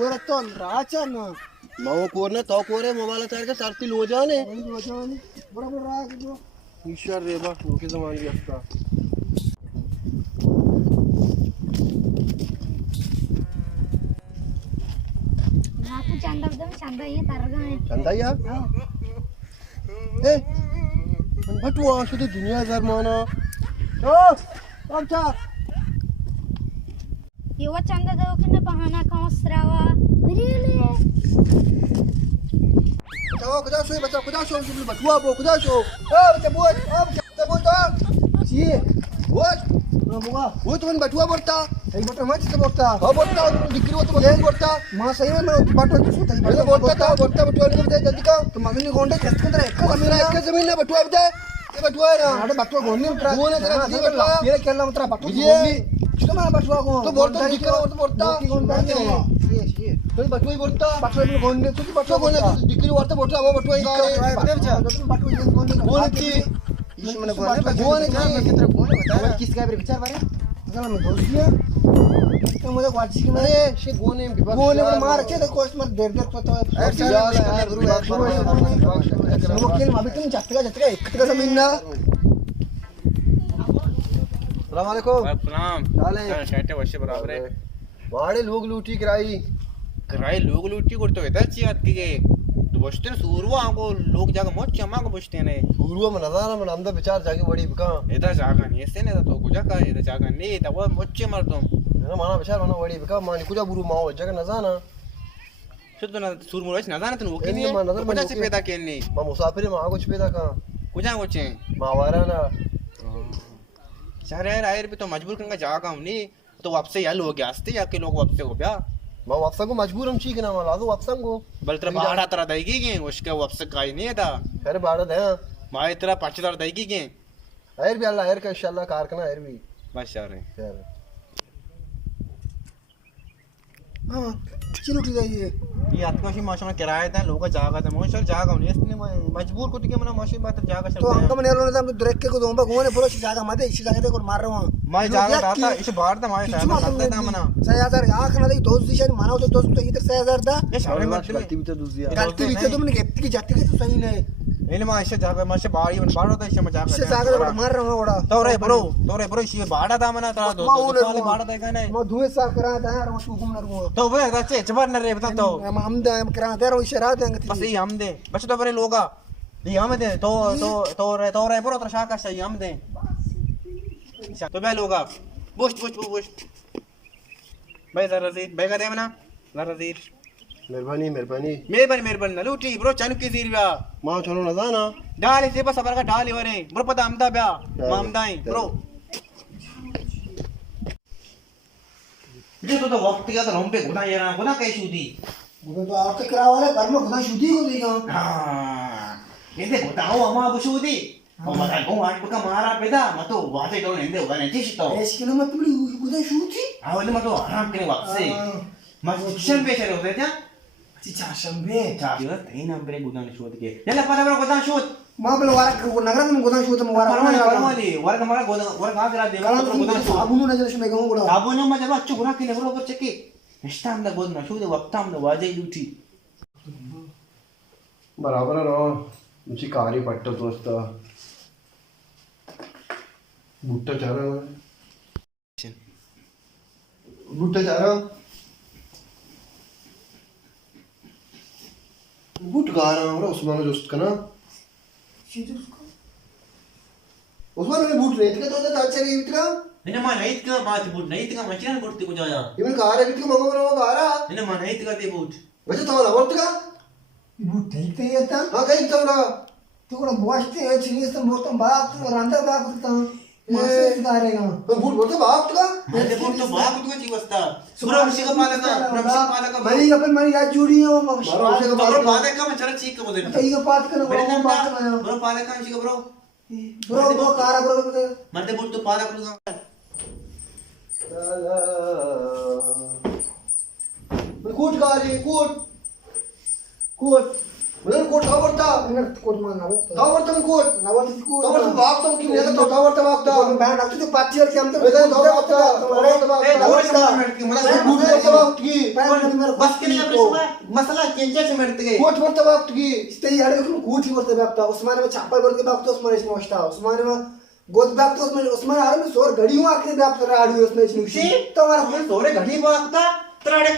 ಊರತ್ತೊಂದು ರಾಚನ ನಾವು ಕೋರ್ನೆ ತಾವು ಕೋರೆ ಮೊಬೈಲ್ ತಾರ್ಗೆ ಸರ್ತಿ लोजाने बड़ा बड़ा राग जो ईश्वर रेबा लोके जमान की अफ्ता నాకు చందబ్దం చందయ్య తరగా चंदाया ए बटुआ शुद्ध दुनिया जरमाना ओ अब जा इव चंद दवखिन बहाना कावसरावा बरेले बचाओ खुदा सो बचाओ खुदा सो बटुआ बो खुदा सो ओ बचा बोल ओ बचा बोल तो जी बोल बुआ वो तो मन बटुआ बोलता एक बटा मत से बोलता हां बोलता दिक्री वो तो बोलता मां सही में बटो सुता ही बड़ा बोलता था बोलता बटुआ ने बता जल्दी का तो मगनी गोंडे कष्ट कर एक मेरा एक जमीन ना बटुआ बता ये बटुआ है ना आड़े बटुआ गोंडी उतरा गोने तेरा जी बटुआ ये केला उतरा बटुआ ये तो मैं बटुआ को तो बोलता दिक्री वो तो बोलता की गोंडा ये तो बटुआ ही बोलता बटुआ में गोंडे तो बटुआ गोने दिक्री वार्ता बोलता वो बटुआ ही का बटुआ गोंडे गोने की इस मैंने गोंडे गोने की कितना गोंडे बता किस का विचार बारे चल मैं दोस्त दिया तो मुझे वाची की अरे शे गोने गोने में मार के देखो इसमें देर देर पता है यार गुरु वो खेल अभी तुम जाते एक का जमीन ना सलाम वालेकुम सलाम चाले शर्टे वर्षे बराबर है वाड़े लोग लूटी कराई कराई लोग लूटी करते हो इधर ची आती के तो बचते हैं सूरवा को लोग जाकर मोच चमा को बचते हैं पूर्व में नजारा में अंदर विचार जाके बड़ी बिका इधर जाकर नहीं ऐसे नहीं तो कुछ का इधर जाकर नहीं तो वो मोचे मर तुम ना माना विचार होना बड़ी बिका मानी कुछ बुरु माओ जगह नजाना शुद्ध ना सूर मुराज ना जाना तुम वो की नहीं इनमें नजर कुछ में से पैदा किए नहीं मां मुसाफिर में कुछ पैदा का कुछ है मावारा ना चार यार आयर भी तो मजबूर करना जागा हम नहीं तो वापस यार लोग आस्ते या के लोग वापस को ब्याह मां वापस को मजबूर हम ठीक ना माला तो वापस को बल तेरा बाड़ा तरह देगी के उसके वापस का ही नहीं था अरे बाड़ा है माय तेरा पांचदार देगी के आयर भी अल्लाह आयर का इंशाल्लाह कार करना आयर भी बस यार यार हां चलो उठ जाइए ये आत्मशी माशा किराया था लोग जागा था मोशर जागा नहीं इसने मजबूर को के मना माशी बात जागा तो हमको मैंने रोने हम देख के को दूंगा गोने बोलो जागा मत इसी जागा को मार रहा हूं मैं जागा था इस बार था मैं था मना 6000 आंख ना दोस्त दिशा मानो तो दोस्त तो इधर 6000 दा ये शावरे मत गलती भी तो दूसरी गलती भी तो तुमने की जाती की सही नहीं इन मां इसे जागा माशे बाड़ी बन बाड़ो था इसे मैं जागा इसे जागा मार रहा हूं ओड़ा तो रे ब्रो इसे बाड़ा था मना था दो वाले बाड़ा था नहीं मैं धुएं साफ करा था यार मैं हुकुम ना रहूं तो वे अच्छे चबर न रे बता तो हम दे करा दे रहा इशारा देंगे बस ये हम दे बस तो बरे लोगा ये हम दे तो रे ब्रो तो शाका से हम दे तो बे लोगा बुश भाई जरा जी भाई का दे मना जरा जी मेहरबानी ना लूटी ब्रो चालू की जीरवा मां चलो ना जाना डाल से बस सबर का डाल ही वरे ब्रो पता हमदा ब्या मामदाई ब्रो जो तो वक्त का तो हम पे गुना ये ना गुना कैसी थी वो तो आपके करा वाले घर में खुदा शुद्धि को देगा हां ये बताओ अमा बुशुदी और मत को आठ का मारा पेदा मत तो वासे तो नेंदे होगा ने जिस तो ऐसे किलो मत बड़ी खुदा शुद्धि हां मत तो आराम करे वक्त से मत शिक्षण पे चले होते क्या चिचा शंबे चाबियो तीन नंबर गुना ने शोध के चला पता बरो गुना शोध मां बल वारा नगर में गुदा शुद्ध मुबारक परमाली वर्ग हमारा वर्ग आ गया देवा तो गुना साबुन न जलश में गाऊं गुड़ा साबुन में जब अच्छो गुना के लेवल पर चेक निष्ठाम दा गुना शोध वक्त हम वाजे लूटी बराबर रो मुझे कारी पट्ट दोस्त बूटा चारा बूट गा रहा हूँ उस्मान दोस्त का ना उस्मान ने बूट नहीं थे तो अच्छा नहीं इतना इन्हें मां नहीं का बात बूट नहीं का मशीन करते को जाया इवन गा रहा है कितने मामा बना गा रहा इन्हें मां नहीं का ते बूट वैसे तो ना बोलते का बूट ठीक थे ये था हां कहीं तो ना तू को बोलते है चिनी से बोलता बाप तो रांदा बाप तो मासे गारेगा तो बूट बोलते बाप का मैंने बूट तो बाप तो जी वस्ता सुरक्षित का पालक मरी अपन मरी आज जुड़ी हो ब्रो पालक का चला ठीक का बोले तो ये बात करना ब्रो बात करना ब्रो पालक का जी ब्रो ब्रो कारा ब्रो मरते बूट तो पालक का कूट गा रही कूट म्हणून कोट आवडता कोट मान नाव आवडतं कोट नावाचं कोट आवडतं वागतो की मी आता आवडतं वागता आपण बाहेर टाकतो ते पाचशेवर की आमचं बस के लिए मसला चेंजेस मिनट गए कोट वरता वागतो की ते यार कोठी वरते बागता उस्मान में छापा वरते बागता उस्मान इसमें होस्ता उस्मान में गोद बागता उस्मान उस्मान आ में सोर घड़ी हुआ आखिरी बागता राडू उसमें सी तो हमारा मैं तोरे घड़ी बागता तराड़े